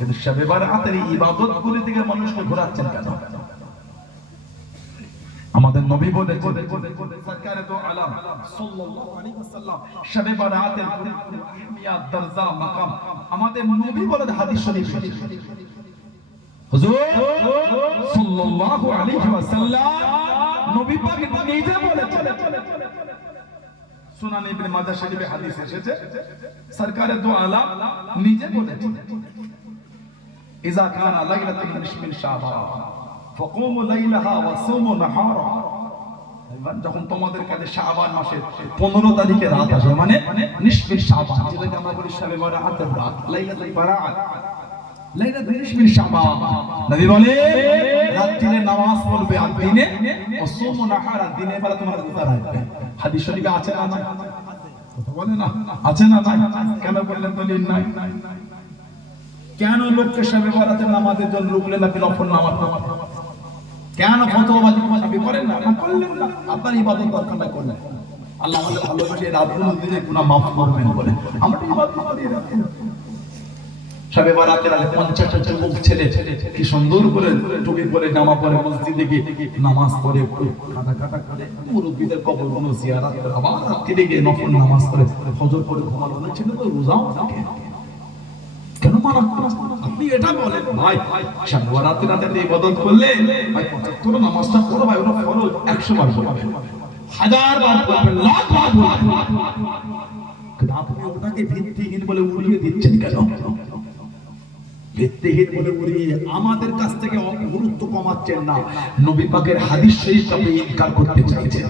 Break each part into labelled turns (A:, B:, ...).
A: কিন্তু শবে ইবাদত গুলি থেকে মানুষকে ঘোরাচ্ছেন কেন? আমাদের নবী বলে সরকারে তো আলম সাল্লাল্লাহু আমাদের নবী বলে হাদিস শরীফ। হুজুর, সাল্লাল্লাহু বলেছেন। শরীফে হাদিস এসেছে সরকারে দো আলম নিজে বলেছেন। কানা লাইলাতুল মিন শাবান ফাকুমু লাইলাহা ওয়া সুমু নাহারা যখন তোমাদের কাছে শাবান মাসের 15 তারিখে রাত আসে মানে নিশফিল শাবান, যেটাকে আমরা বলি শাবে বারাতের রাত, লাইলাতুল বারাত লাইলাতুল নিশফিল শাবান। নবী বলে রাত্রিরে নামাজ পড়বে আর দিনে, ও সুমু নাহারা দিনে বেলা তোমরা রোজা রাখবে। হাদিস শরীফে আছে না নাই? কথা বলে না? আছে না নাই? কেন বললেন দলিল নাই? কেন লোককে সবে বরাতে নামাজের জন্য রুকলেন আপনি নফল নামাজ কেন ফতোয়াবাজি আপনি করেন না? না করলেন না। আপনার ইবাদত দরকার না করলেন। আল্লাহ আমাদের ভালোবাসে রাতগুলো দিনে গুনাহ মাফ করবেন বলে। আমরা ইবাদত করি রাতে সবে বরাতের আগে পঞ্চাশটা যুবক ছেলে, কি সুন্দর করে টুপি পরে জামা পরে মসজিদে গিয়ে নামাজ পড়ে কাটা কাটা করে, মুরব্বীদের কবরগুলো জিয়ারাত আবার রাত্রিতে গিয়ে নফল নামাজ পড়ে, ফজর পড়ে ঘুমানো না রোজাও থাকে কেন আমাদের কাছ থেকে গুরুত্ব কমাচ্ছেন না। নবী পাকের হাদিস ইনকার করতে চাইছেন।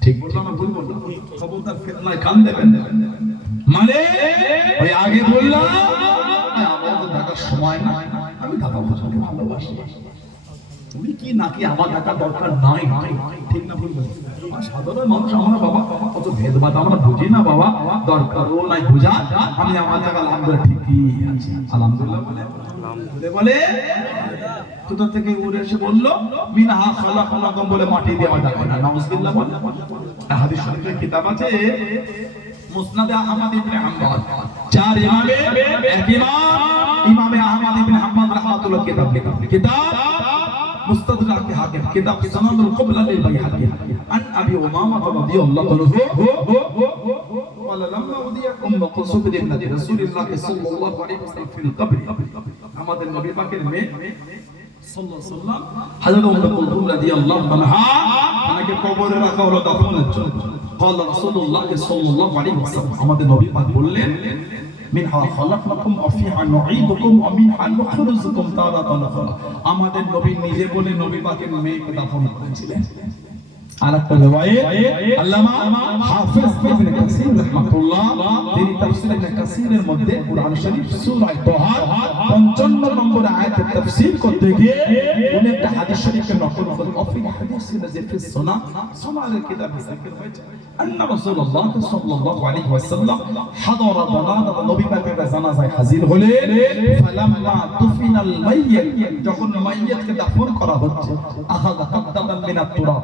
A: ঠিক বললাম না, ভুল বললাম? খবরদার কান দেবেন। মানে ওই আগে বললাম, আমার তো দেখার সময় না আমি দাদা ভাষাকে ভালোবাসি। তুমি কি নাকি আমার দেখা দরকার নাই? ঠিক না বলছি? সাধারণ মানুষ আমরা বাবা, অত ভেদভাদ আমরা বুঝি না বাবা। দরকারও নাই বুঝা। আমি আমার জায়গা আলহামদুলিল্লাহ ঠিকই আছি। বলে। বলে থেকে উড়ে এসে বলল? মিনহা খালাকালাকুম বলে মাটি দেওয়া যাবে না। হাদিস কিতাব আছে মুসনাদে আহমদ ইবনে হাম্বল চার ইমামে এক ইমাম ইমামে আহমদ ইবনে হাম্বল রাহমাতুল্লাহ কিতাব লিখা কিতাব مستدرك حاكم كتاب سنن القبلة للبيهقي عن أبي أمامة رضي الله عنه قال لما أودي أم كلثوم ابنة رسول الله صلى الله عليه وسلم في القبر আমাদের নবী পাকের মেয়ে সাল্লাল্লাহু আলাইহি ওয়াসাল্লাম হযরত উম্মে কুলথুম রাদিয়াল্লাহু আনহা তাকে কবরে রাখা হলো দাফনের জন্য قال رسول الله صلى الله عليه وسلم আমাদের নবী পাক বললেন মিনহা খালাকনাকুম ওয়া ফিহা নুঈদুকুম ওয়া মিনহা নুখরিজুকুম তারাতান উখরা আমাদের নবী নিজে বলে নবী পাকের মেয়েকে দাফন করেছিলেন আরেকটা রিওয়ায়াত আল্লামা হাফিজ ইবনে কাসির রাহমাতুল্লাহ তিনি তাফসীর ইবনে কাসিরের মধ্যে কুরআন শরীফ সূরা তাহা 55 নম্বর আয়াতের তাফসীর করতে গিয়ে উনি একটা হাদিস শরীফকে নকল করেন অফি হাদিস যে ফি সুনা সুনানের কিতাবে যিকির হয়েছে আন্না রাসূলুল্লাহ সাল্লাল্লাহু আলাইহি ওয়াসাল্লাম হাদারা জানাজা নবী পাকের জানাজায় হাজির হলেন ফালাম্মা দুফিনাল মাইয়িত যখন মাইয়িতকে দাফন করা হচ্ছে আখাযা কাবদাতান মিনাত তুরাব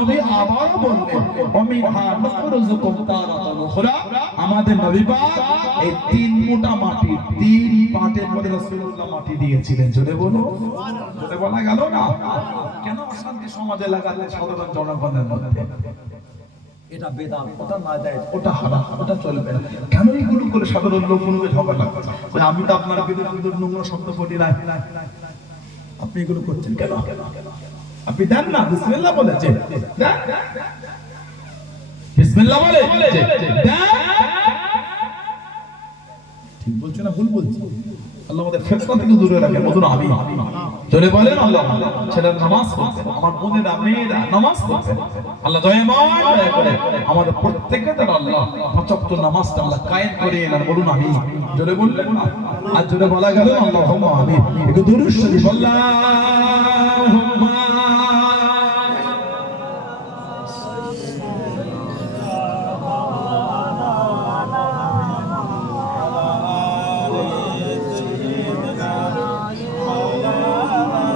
A: নবী আবারও বললেন অমিনহা নুখরিজুকুম তারাতান উখরা। আমাদের নবী পাক এই তিন মোটা মাটি, তিন পাটের রাসূলুল্লাহ মাটি দিয়েছিলেন। জোরে বলো জোরে বলা গেল না? কেন অশান্তি সমাজে লাগালে সাধারণ জনগণের মধ্যে? এটা বেদান ওটা না যায় ওটা হারাম, ওটা চলবে না। কেন এগুলো করে সাধারণ ঝগড়া ওই আমি তো আপনার বিরুদ্ধে নোংরা শব্দ করি নাই। আপনি এগুলো করছেন কেন কেন কেন? আপনি দেন না, বিসমিল্লাহ বলেছে বিসমিল্লাহ বলে ঠিক বলছো না, ভুল বলছি আল্লাহ আমাদের থেকে দূরে বলুন আমি চলে বলেন, আল্লাহ ছেলের নামাজ আমার মেয়েরা নামাজ আল্লাহ দয়া করে আমাদের আল্লাহ পঁচাত্তর নামাজটা আল্লাহ কায়েম করে এলেন বলুন আমি জোরে বললেন আর জোরে বলা গেল আল্লাহ আমি একটু শরীফ